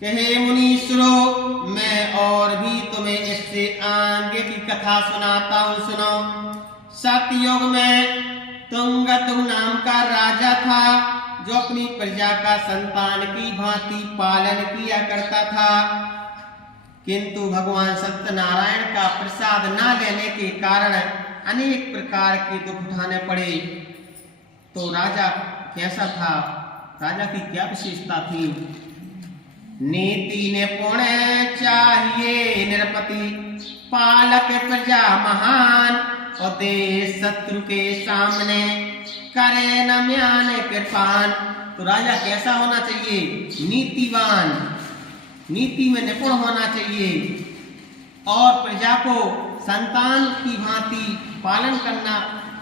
कि हे मुनीश्वरों, मैं और भी तुम्हें इससे आगे की कथा सुनाता हूँ, सुनो। सतयुग में तुंगतु नाम का राजा था, जो अपनी प्रजा का संतान की भांति पालन किया करता था, किंतु भगवान सत्यनारायण का प्रसाद न लेने के कारण अनेक प्रकार के दुख उठाने पड़े। तो राजा कैसा था, राजा की क्या विशेषता थी? नीति निपुण चाहिए निरपति, पालक प्रजा महान, और देश शत्रु के सामने करे न म्यान कृपान। तो राजा कैसा होना चाहिए? नीतिवान, नीति में निपुण होना चाहिए, और प्रजा को संतान की भांति पालन करना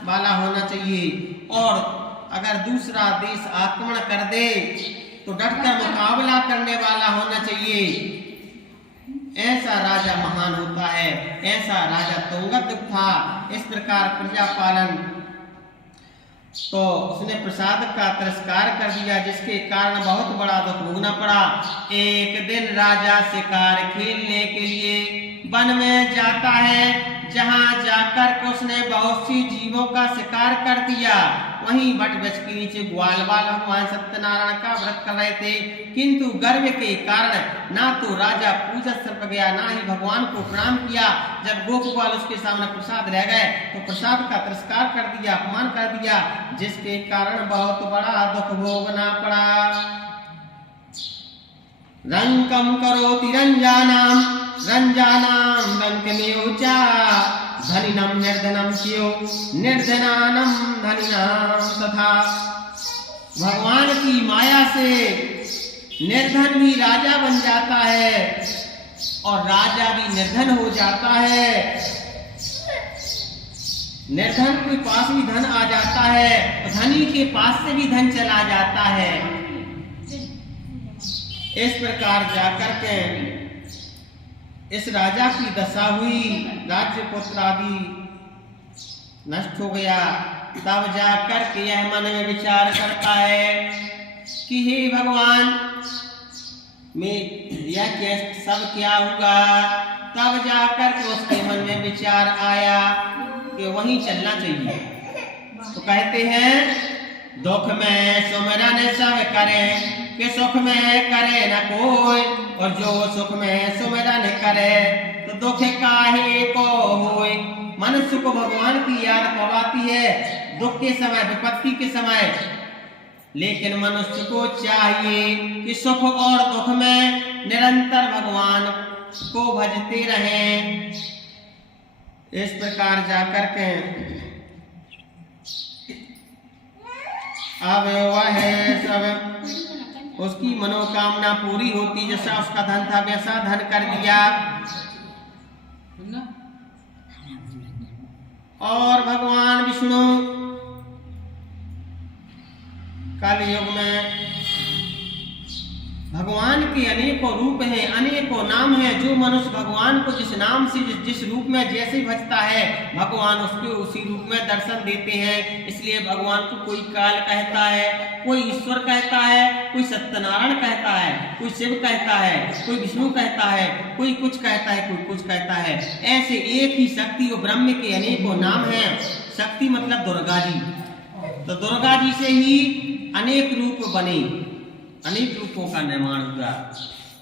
वाला होना चाहिए, और अगर दूसरा देश आक्रमण कर दे तो डटकर मुकाबला करने वाला होना चाहिए। ऐसा राजा महान होता है, ऐसा राजा तुंगत था। इस प्रकार प्रजा पालन, तो उसने प्रसाद का तिरस्कार कर दिया, जिसके कारण बहुत बड़ा दुख भोगना पड़ा। एक दिन राजा शिकार खेलने के लिए वन में जाता है, जहां जाकर के उसने बहुत सी जीवों का शिकार कर दिया। वहीं वट वृक्ष के नीचे ग्वाल बाल भगवान सत्यनारायण का व्रत कर रहे थे, किंतु गर्व के कारण ना तो राजा पूजा स्थल पर गया, ना ही भगवान को प्रणाम किया। जब गोपबाल उसके सामने प्रसाद रह गए तो प्रसाद का तिरस्कार कर दिया, अपमान कर दिया, जिसके कारण बहुत बड़ा दुख भोगना पड़ा। रंकम करोति रंजानाम, रंजानाम रंकमेवचा, धनिनम निर्धनम स्यो, निर्धनानम धनिनाम तथा। भगवान की माया से निर्धन भी राजा बन जाता है, और राजा भी निर्धन हो जाता है। निर्धन के पास भी धन आ जाता है, धनी के पास से भी धन चला जाता है। इस प्रकार जाकर के इस राजा की दशा हुई, राज्य पुत्र आदि नष्ट हो गया। तब जाकर के यह मन में विचार करता है कि हे भगवान, मैं यह सब क्या होगा। तब जाकर के उसके मन में विचार आया कि वहीं चलना चाहिए। तो कहते हैं दुख में सुमिरन सब करें, कि सुख में करे न कोई, और जो सुख में सुमिरन करे तो दुख काहे को होए। मनुष्य को भगवान की याद कब आती है? दुख के समय, विपत्ति के समय। लेकिन मनुष्य को चाहिए कि सुख और दुख में निरंतर भगवान को भजते रहें। इस प्रकार जाकर के अब वह सब उसकी मनोकामना पूरी होती, जैसा उसका धन था वैसा धन कर दिया। और भगवान विष्णु कलयुग में भगवान के अनेकों रूप हैं, अनेकों नाम हैं। जो मनुष्य भगवान को जिस नाम से जिस रूप में जैसे भजता है, भगवान उसको उसी रूप में दर्शन देते हैं। इसलिए भगवान को कोई काल कहता है, कोई ईश्वर कहता है, कोई सत्यनारायण कहता है, कोई शिव कहता है, कोई विष्णु कहता है, कोई कुछ कहता है, कोई कुछ कहता है। ऐसे एक ही शक्ति और ब्रह्म के अनेकों नाम हैं। शक्ति मतलब दुर्गा जी, तो दुर्गा जी से ही अनेक रूप बने, अनेक रूपों का निर्माण हुआ।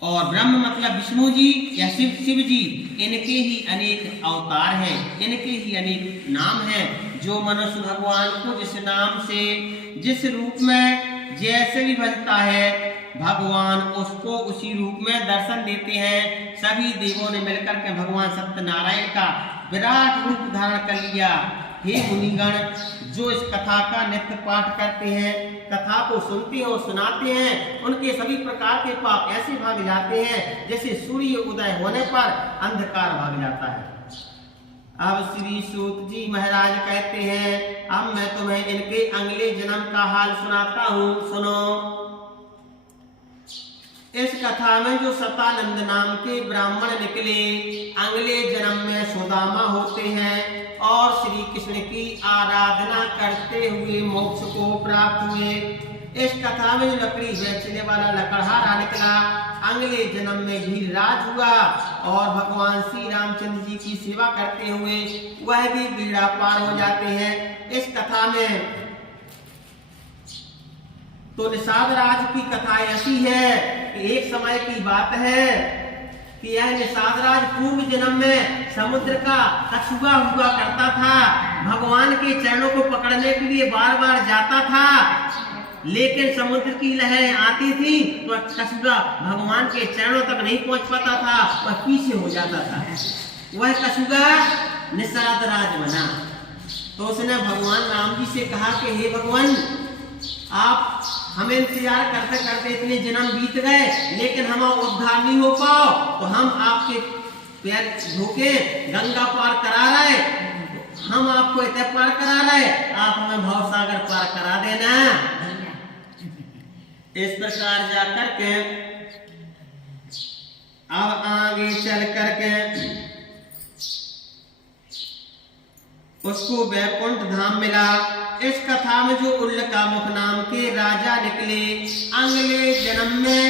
और ब्रह्म मतलब विष्णु जी या शिव जी, इनके ही अनेक अवतार हैं, इनके ही अनेक नाम हैं। जो मनुष्य भगवान को जिस नाम से जिस रूप में जैसे भी भजता है, भगवान उसको उसी रूप में दर्शन देते हैं। सभी देवों ने मिलकर के भगवान सत्यनारायण का विराट रूप धारण कर लिया। हे मुनिगण, जो इस कथा का नित्य पाठ करते हैं, कथा को सुनते हैं और सुनाते हैं, उनके सभी प्रकार के पाप ऐसे भाग जाते हैं जैसे सूर्य उदय होने पर अंधकार भाग जाता है। अब श्री सूत जी महाराज कहते हैं, अब मैं तुम्हें इनके अगले जन्म का हाल सुनाता हूँ, सुनो। इस कथा में जो सतानंद नाम के ब्राह्मण निकले, अगले जन्म में सुदामा होते हैं और श्री कृष्ण की आराधना करते हुए मोक्ष को प्राप्त हुए। इस कथा में जो लकड़ी बेचने वाला लकड़हारा निकला, अगले जन्म में धीरराज हुआ और भगवान श्री रामचंद्र जी की सेवा करते हुए वह भी बेड़ा पार हो जाते हैं। इस कथा में तो निषाद राज की कथा ऐसी है कि एक समय की बात है कि यह निषाद राज पूर्व जन्म में समुद्र का कछुआ हुआ करता था। भगवान के चरणों को पकड़ने के लिए बार बार जाता था, लेकिन समुद्र की लहरें आती थी तो कछुआ भगवान के चरणों तक नहीं पहुंच पाता था, वह पीछे हो जाता था। वह कछुआ निषाद राज बना। तो उसने भगवान राम जी से कहा कि हे भगवान, आप हमें इंतजार करते करते इतने जन्म बीत गए, लेकिन हम उद्धार नहीं हो पाओ, तो हम आपके पैर धोके गंगा पार करा रहे, हम आपको इतने पार करा रहे, आप हमें भवसागर पार करा देना। इस प्रकार जाकर के अब आगे चल करके उसको वैकुंठ धाम मिला। इस कथा में जो उल्कामुख नाम के राजा निकले, अगले जन्म में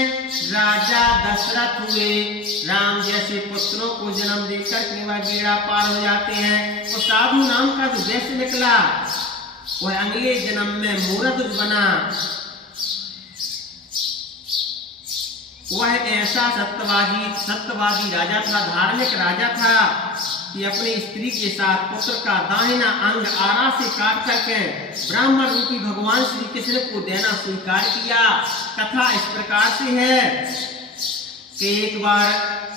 राजा दशरथ हुए। राम जैसे पुत्रों को जन्म देकर के वह बेड़ा पार हो जाते हैं। तो साधु नाम का जो वैश्य निकला वह अगले जन्म में मूर्धज बना। वह ऐसा सत्यवादी राजा था, धार्मिक राजा था कि अपनी स्त्री के साथ पुत्र का दाहिना अंग आरा से काट करके ब्राह्मण रूपी भगवान श्री कृष्ण को देना स्वीकार किया। कथा इस प्रकार से है कि एक बार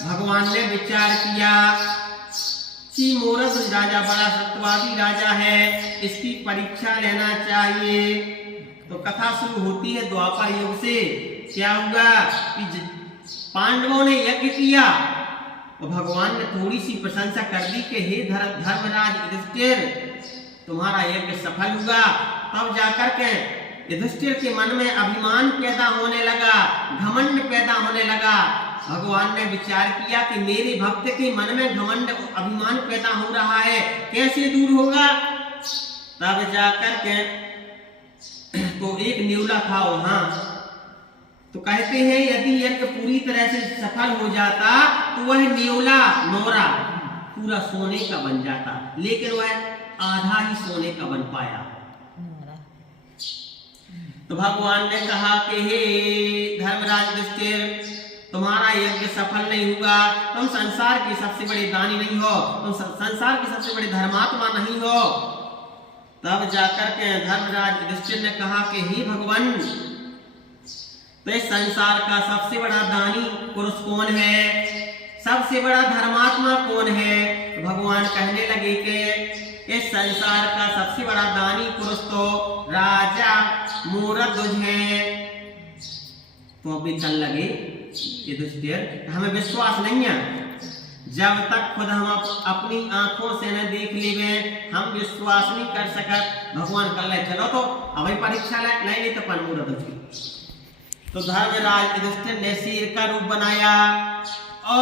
भगवान ने विचार किया कि मूर्ध राजा बड़ा सत्यवादी राजा है, इसकी परीक्षा लेना चाहिए। तो कथा शुरू होती है द्वापर युग से। क्या हुआ कि पांडवों ने यज्ञ किया और भगवान ने थोड़ी सी प्रशंसा कर दी कि हे धर्मराज युधिष्ठिर, तुम्हारा यज्ञ सफल हुआ। तब जाकर के युधिष्ठिर के मन में अभिमान पैदा होने लगा, घमंड पैदा होने लगा। भगवान ने विचार किया कि मेरे भक्त के मन में घमंड अभिमान पैदा हो रहा है, कैसे दूर होगा। तब जाकर के तो एक न्यूला था वहां, तो कहते हैं यदि यज्ञ पूरी तरह से सफल हो जाता तो वह नोरा पूरा सोने का बन जाता, लेकिन वह आधा ही सोने का बन पाया। तो भगवान ने कहा कि हे धर्मराज युधिष्ठिर, तुम्हारा यज्ञ सफल नहीं हुआ, तुम संसार के सबसे बड़े दानी नहीं हो, तुम संसार के सबसे बड़े धर्मात्मा नहीं हो। तब जाकर के धर्मराज युधिष्ठिर ने कहा कि हे भगवान, तो इस संसार का सबसे बड़ा दानी पुरुष कौन है, सबसे बड़ा धर्मात्मा कौन है। भगवान कहने लगे कि इस संसार का सबसे बड़ा दानी पुरुष तो राजा मूर्धज है। तो अभी चल लगे युधिष्ठिर, हमें विश्वास नहीं है, जब तक खुद हम अपनी आंखों से न देख लेवे हम विश्वास नहीं कर सकत। भगवान कल ले चलो तो अभी परीक्षा ले तो पर मूर्धज की। तो धर्मराज युधिष्ठिर ने शेर का रूप बनाया